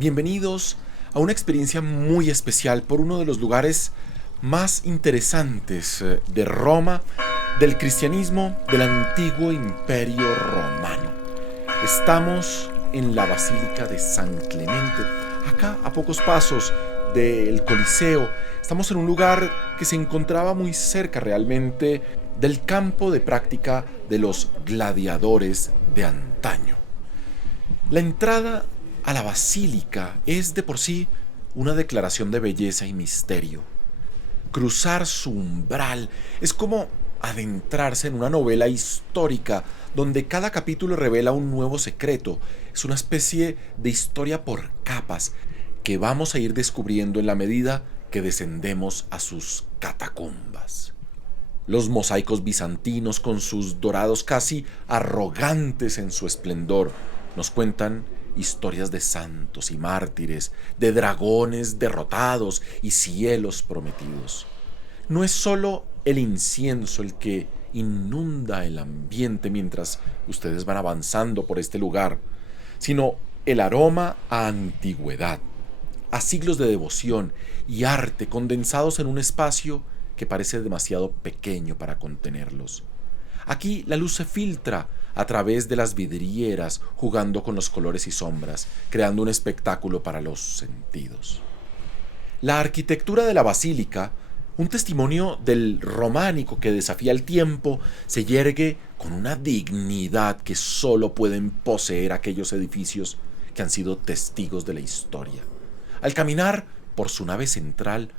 Bienvenidos a una experiencia muy especial por uno de los lugares más interesantes de Roma, del cristianismo, del antiguo imperio romano. Estamos en la Basílica de San Clemente, acá a pocos pasos del Coliseo. Estamos en un lugar que se encontraba muy cerca realmente del campo de práctica de los gladiadores de antaño. La entrada a la basílica es de por sí una declaración de belleza y misterio. Cruzar su umbral es como adentrarse en una novela histórica donde cada capítulo revela un nuevo secreto. Es una especie de historia por capas que vamos a ir descubriendo en la medida que descendemos a sus catacumbas. Los mosaicos bizantinos, con sus dorados casi arrogantes en su esplendor, nos cuentan historias de santos y mártires, de dragones derrotados y cielos prometidos. No es solo el incienso el que inunda el ambiente mientras ustedes van avanzando por este lugar, sino el aroma a antigüedad, a siglos de devoción y arte condensados en un espacio que parece demasiado pequeño para contenerlos. Aquí la luz se filtra a través de las vidrieras, jugando con los colores y sombras, creando un espectáculo para los sentidos. La arquitectura de la basílica, un testimonio del románico que desafía el tiempo, se yergue con una dignidad que solo pueden poseer aquellos edificios que han sido testigos de la historia. Al caminar por su nave central,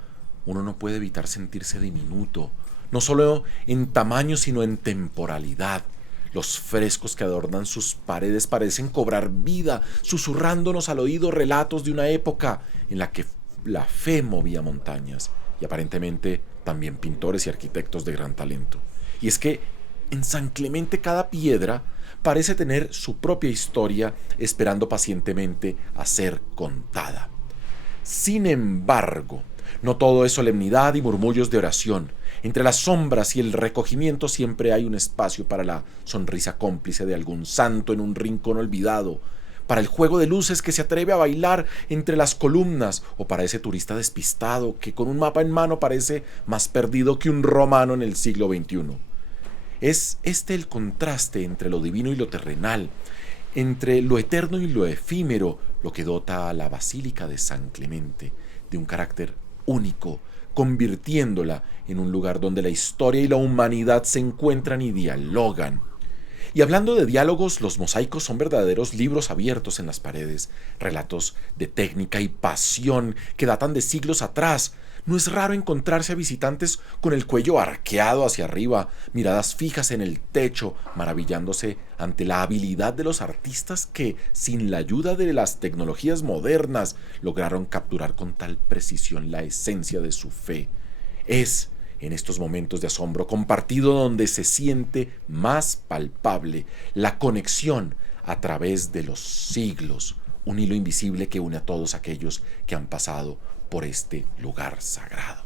uno no puede evitar sentirse diminuto, no solo en tamaño sino en temporalidad. Los frescos que adornan sus paredes parecen cobrar vida, susurrándonos al oído relatos de una época en la que la fe movía montañas, y aparentemente también pintores y arquitectos de gran talento. Y es que en San Clemente cada piedra parece tener su propia historia, esperando pacientemente a ser contada. Sin embargo, no todo es solemnidad y murmullos de oración. Entre las sombras y el recogimiento siempre hay un espacio para la sonrisa cómplice de algún santo en un rincón olvidado, para el juego de luces que se atreve a bailar entre las columnas, o para ese turista despistado que con un mapa en mano parece más perdido que un romano en el siglo XXI. Es este el contraste entre lo divino y lo terrenal, entre lo eterno y lo efímero, lo que dota a la Basílica de San Clemente de un carácter único, convirtiéndola en un lugar donde la historia y la humanidad se encuentran y dialogan. Y hablando de diálogos, los mosaicos son verdaderos libros abiertos en las paredes, relatos de técnica y pasión que datan de siglos atrás. No es raro encontrarse a visitantes con el cuello arqueado hacia arriba, miradas fijas en el techo, maravillándose ante la habilidad de los artistas que, sin la ayuda de las tecnologías modernas, lograron capturar con tal precisión la esencia de su fe. Es en estos momentos de asombro compartido donde se siente más palpable la conexión a través de los siglos, un hilo invisible que une a todos aquellos que han pasado por este lugar sagrado.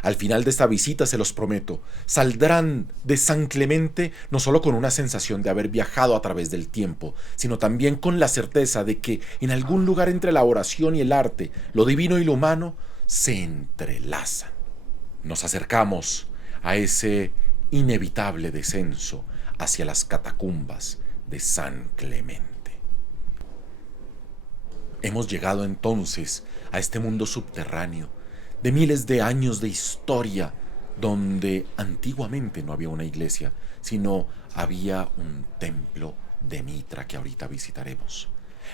Al final de esta visita, se los prometo, saldrán de San Clemente no solo con una sensación de haber viajado a través del tiempo, sino también con la certeza de que en algún lugar entre la oración y el arte, lo divino y lo humano se entrelazan. Nos acercamos a ese inevitable descenso hacia las catacumbas de San Clemente. Hemos llegado entonces a este mundo subterráneo de miles de años de historia, donde antiguamente no había una iglesia, sino había un templo de Mitra que ahorita visitaremos.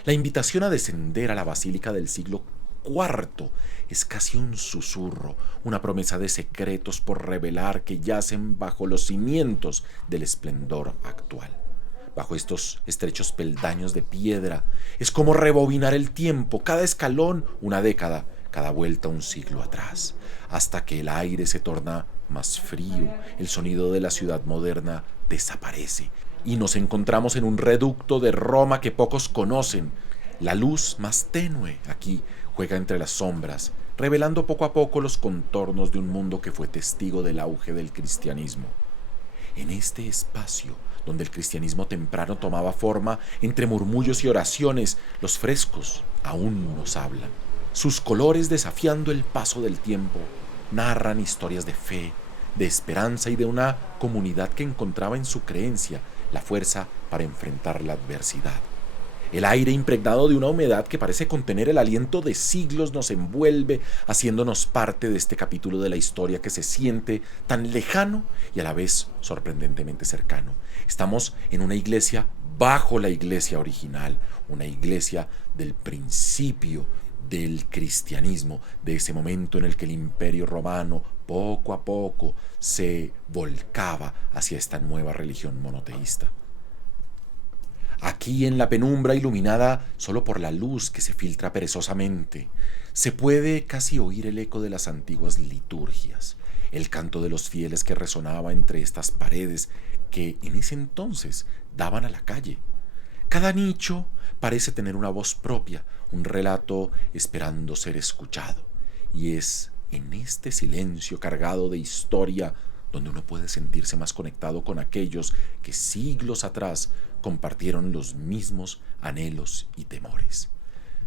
La invitación a descender a la basílica del siglo IV es casi un susurro, una promesa de secretos por revelar que yacen bajo los cimientos del esplendor actual. Bajo estos estrechos peldaños de piedra es como rebobinar el tiempo, cada escalón una década, cada vuelta un siglo atrás, hasta que el aire se torna más frío, el sonido de la ciudad moderna desaparece y nos encontramos en un reducto de Roma que pocos conocen. La luz más tenue aquí juega entre las sombras, revelando poco a poco los contornos de un mundo que fue testigo del auge del cristianismo. En este espacio, donde el cristianismo temprano tomaba forma entre murmullos y oraciones, los frescos aún nos hablan. Sus colores, desafiando el paso del tiempo, narran historias de fe, de esperanza y de una comunidad que encontraba en su creencia la fuerza para enfrentar la adversidad. El aire impregnado de una humedad que parece contener el aliento de siglos nos envuelve, haciéndonos parte de este capítulo de la historia que se siente tan lejano y a la vez sorprendentemente cercano. Estamos en una iglesia bajo la iglesia original, una iglesia del principio del cristianismo, de ese momento en el que el Imperio Romano poco a poco se volcaba hacia esta nueva religión monoteísta. Aquí en la penumbra iluminada solo por la luz que se filtra perezosamente, se puede casi oír el eco de las antiguas liturgias, el canto de los fieles que resonaba entre estas paredes que en ese entonces daban a la calle. Cada nicho parece tener una voz propia, un relato esperando ser escuchado, y es en este silencio cargado de historia donde uno puede sentirse más conectado con aquellos que siglos atrás compartieron los mismos anhelos y temores.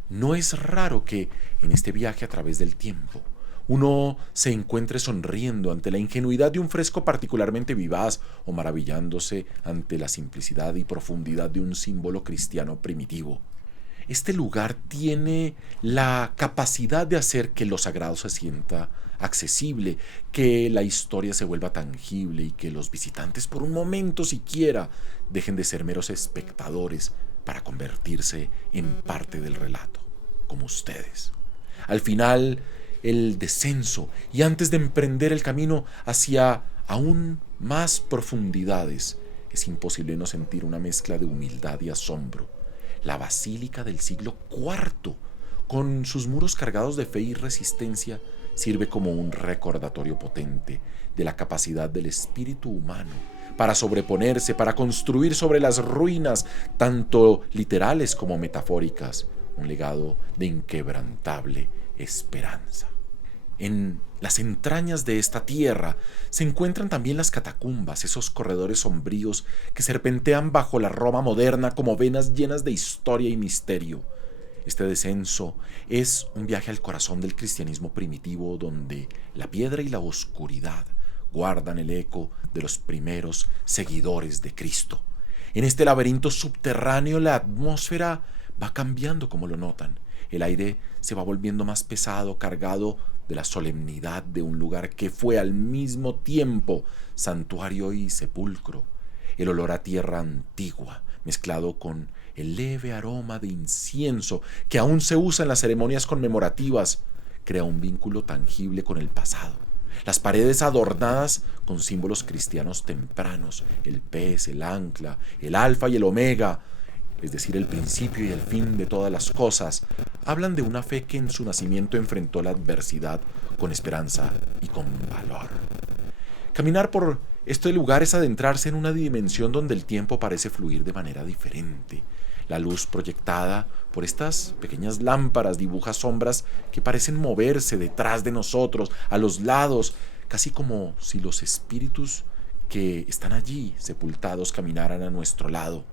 No es raro que en este viaje a través del tiempo uno se encuentre sonriendo ante la ingenuidad de un fresco particularmente vivaz o maravillándose ante la simplicidad y profundidad de un símbolo cristiano primitivo. Este lugar tiene la capacidad de hacer que lo sagrado se sienta accesible, que la historia se vuelva tangible y que los visitantes por un momento siquiera dejen de ser meros espectadores para convertirse en parte del relato, como ustedes. Al final, el descenso y antes de emprender el camino hacia aún más profundidades, es imposible no sentir una mezcla de humildad y asombro. La basílica del siglo IV, con sus muros cargados de fe y resistencia, sirve como un recordatorio potente de la capacidad del espíritu humano para sobreponerse, para construir sobre las ruinas, tanto literales como metafóricas, un legado de inquebrantable esperanza. En las entrañas de esta tierra se encuentran también las catacumbas, esos corredores sombríos que serpentean bajo la Roma moderna como venas llenas de historia y misterio. Este descenso es un viaje al corazón del cristianismo primitivo donde la piedra y la oscuridad guardan el eco de los primeros seguidores de Cristo. En este laberinto subterráneo la atmósfera va cambiando, como lo notan. El aire se va volviendo más pesado, cargado de la solemnidad de un lugar que fue al mismo tiempo santuario y sepulcro. El olor a tierra antigua, mezclado con el leve aroma de incienso que aún se usa en las ceremonias conmemorativas, crea un vínculo tangible con el pasado. Las paredes adornadas con símbolos cristianos tempranos, el pez, el ancla, el alfa y el omega, es decir, el principio y el fin de todas las cosas, hablan de una fe que en su nacimiento enfrentó la adversidad con esperanza y con valor. Caminar por este lugar es adentrarse en una dimensión donde el tiempo parece fluir de manera diferente. La luz proyectada por estas pequeñas lámparas dibuja sombras que parecen moverse detrás de nosotros, a los lados, casi como si los espíritus que están allí sepultados caminaran a nuestro lado.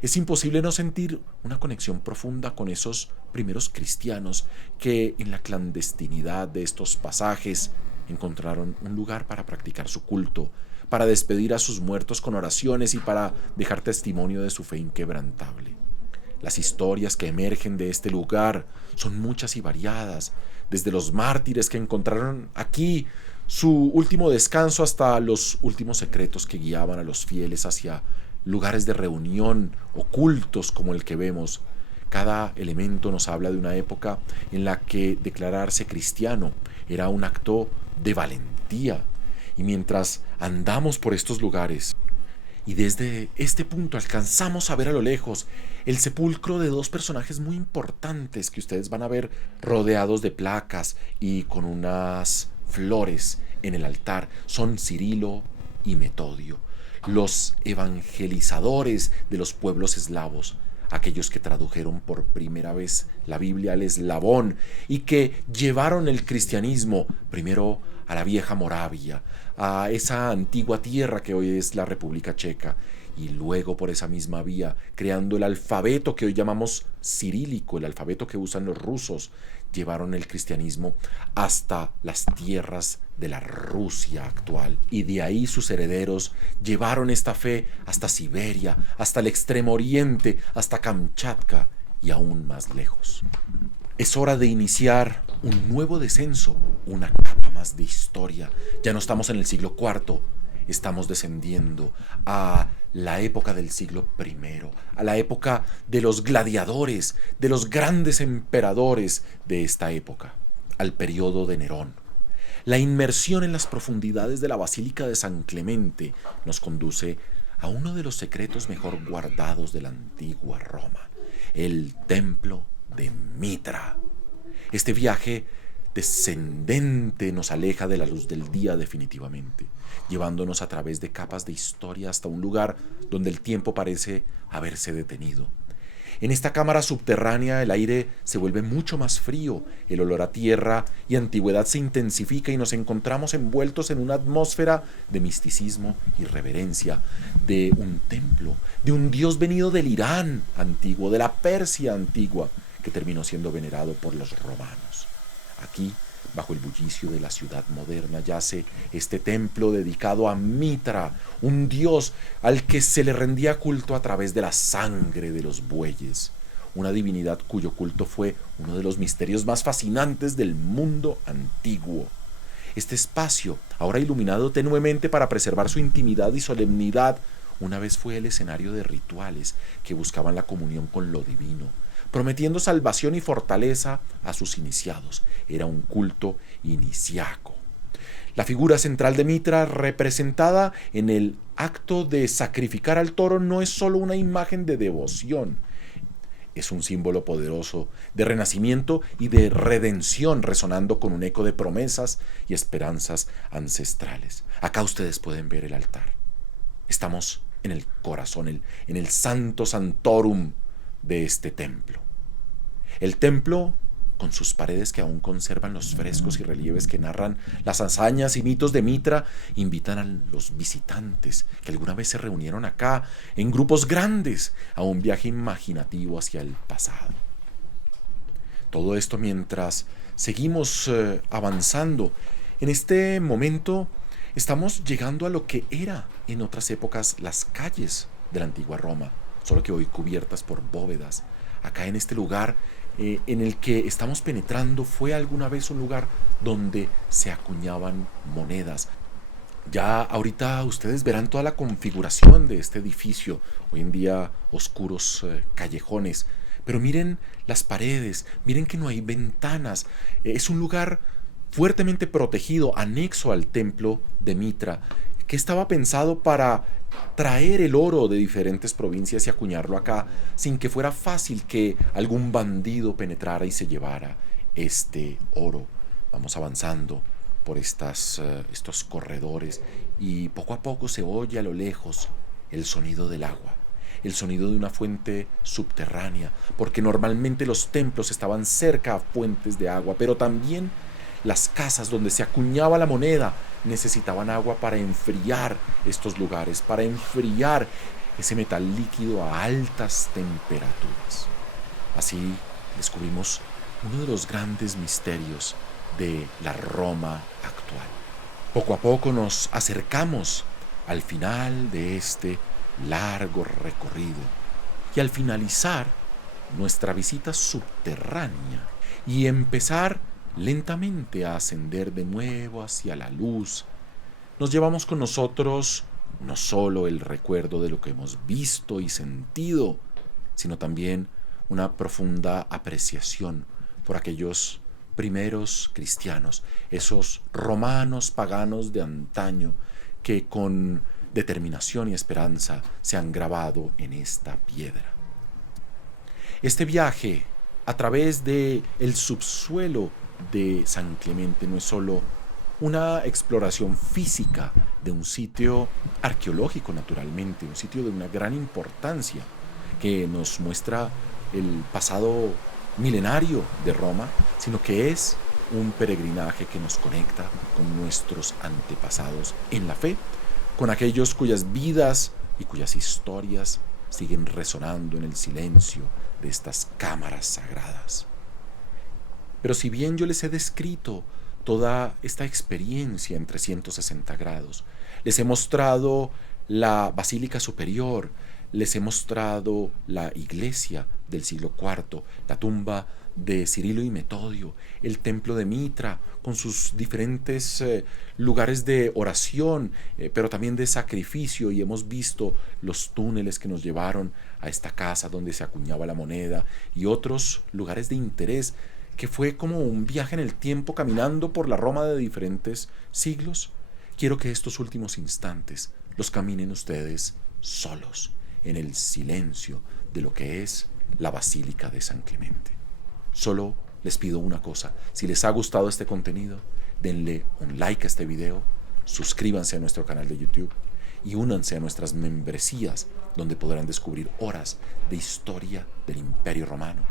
Es imposible no sentir una conexión profunda con esos primeros cristianos que en la clandestinidad de estos pasajes encontraron un lugar para practicar su culto, para despedir a sus muertos con oraciones y para dejar testimonio de su fe inquebrantable. Las historias que emergen de este lugar son muchas y variadas, desde los mártires que encontraron aquí su último descanso hasta los últimos secretos que guiaban a los fieles hacia lugares de reunión ocultos como el que vemos. Cada elemento nos habla de una época en la que declararse cristiano era un acto de valentía. Y mientras andamos por estos lugares y desde este punto alcanzamos a ver a lo lejos el sepulcro de dos personajes muy importantes que ustedes van a ver rodeados de placas y con unas flores en el altar, son Cirilo y Metodio, los evangelizadores de los pueblos eslavos, aquellos que tradujeron por primera vez la Biblia al eslavón y que llevaron el cristianismo primero a la vieja Moravia, a esa antigua tierra que hoy es la República Checa, y luego por esa misma vía, creando el alfabeto que hoy llamamos cirílico, el alfabeto que usan los rusos, llevaron el cristianismo hasta las tierras de la Rusia actual. Y de ahí sus herederos llevaron esta fe hasta Siberia, hasta el extremo oriente, hasta Kamchatka y aún más lejos. Es hora de iniciar un nuevo descenso, una capa más de historia. Ya no estamos en el siglo IV, estamos descendiendo a la época del siglo I, a la época de los gladiadores, de los grandes emperadores de esta época, al periodo de Nerón. La inmersión en las profundidades de la Basílica de San Clemente nos conduce a uno de los secretos mejor guardados de la antigua Roma, el Templo de Mitra. Este viaje descendente nos aleja de la luz del día definitivamente, llevándonos a través de capas de historia hasta un lugar donde el tiempo parece haberse detenido. En esta cámara subterránea el aire se vuelve mucho más frío, el olor a tierra y antigüedad se intensifica y nos encontramos envueltos en una atmósfera de misticismo y reverencia, de un templo, de un dios venido del Irán antiguo, de la Persia antigua, que terminó siendo venerado por los romanos. Aquí, bajo el bullicio de la ciudad moderna, yace este templo dedicado a Mitra, un dios al que se le rendía culto a través de la sangre de los bueyes, una divinidad cuyo culto fue uno de los misterios más fascinantes del mundo antiguo. Este espacio, ahora iluminado tenuemente para preservar su intimidad y solemnidad, una vez fue el escenario de rituales que buscaban la comunión con lo divino, prometiendo salvación y fortaleza a sus iniciados. Era un culto iniciaco. La figura central de Mitra, representada en el acto de sacrificar al toro, no es solo una imagen de devoción, es un símbolo poderoso de renacimiento y de redención, resonando con un eco de promesas y esperanzas ancestrales. Acá ustedes pueden ver el altar. Estamos en el corazón, en el Santo Santorum de este templo. El templo, con sus paredes que aún conservan los frescos y relieves que narran las hazañas y mitos de Mitra, invitan a los visitantes que alguna vez se reunieron acá en grupos grandes a un viaje imaginativo hacia el pasado. Todo esto mientras seguimos avanzando. En este momento estamos llegando a lo que era en otras épocas las calles de la antigua Roma, solo que hoy cubiertas por bóvedas. Acá en este lugar en el que estamos penetrando fue alguna vez un lugar donde se acuñaban monedas. Ya ahorita ustedes verán toda la configuración de este edificio, hoy en día oscuros callejones, pero miren las paredes, miren que no hay ventanas, es un lugar fuertemente protegido, anexo al templo de Mitra, que estaba pensado para traer el oro de diferentes provincias y acuñarlo acá, sin que fuera fácil que algún bandido penetrara y se llevara este oro. Vamos avanzando por estos corredores y poco a poco se oye a lo lejos el sonido del agua, el sonido de una fuente subterránea, porque normalmente los templos estaban cerca a fuentes de agua, pero también las casas donde se acuñaba la moneda necesitaban agua para enfriar estos lugares, para enfriar ese metal líquido a altas temperaturas. Así descubrimos uno de los grandes misterios de la Roma actual. Poco a poco nos acercamos al final de este largo recorrido y al finalizar nuestra visita subterránea y empezar lentamente a ascender de nuevo hacia la luz, nos llevamos con nosotros no solo el recuerdo de lo que hemos visto y sentido, sino también una profunda apreciación por aquellos primeros cristianos, esos romanos paganos de antaño que con determinación y esperanza se han grabado en esta piedra. Este viaje a través del subsuelo de San Clemente no es solo una exploración física de un sitio arqueológico, naturalmente, un sitio de una gran importancia que nos muestra el pasado milenario de Roma, sino que es un peregrinaje que nos conecta con nuestros antepasados en la fe, con aquellos cuyas vidas y cuyas historias siguen resonando en el silencio de estas cámaras sagradas. Pero si bien yo les he descrito toda esta experiencia en 360 grados, les he mostrado la Basílica Superior, les he mostrado la iglesia del siglo IV, la tumba de Cirilo y Metodio, el templo de Mitra, con sus diferentes lugares de oración, pero también de sacrificio, y hemos visto los túneles que nos llevaron a esta casa donde se acuñaba la moneda, y otros lugares de interés, que fue como un viaje en el tiempo caminando por la Roma de diferentes siglos. Quiero que estos últimos instantes los caminen ustedes solos, en el silencio de lo que es la Basílica de San Clemente. Solo les pido una cosa: si les ha gustado este contenido, denle un like a este video, suscríbanse a nuestro canal de YouTube y únanse a nuestras membresías, donde podrán descubrir horas de historia del Imperio Romano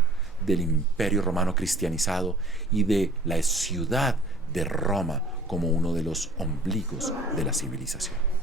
cristianizado y de la ciudad de Roma como uno de los ombligos de la civilización.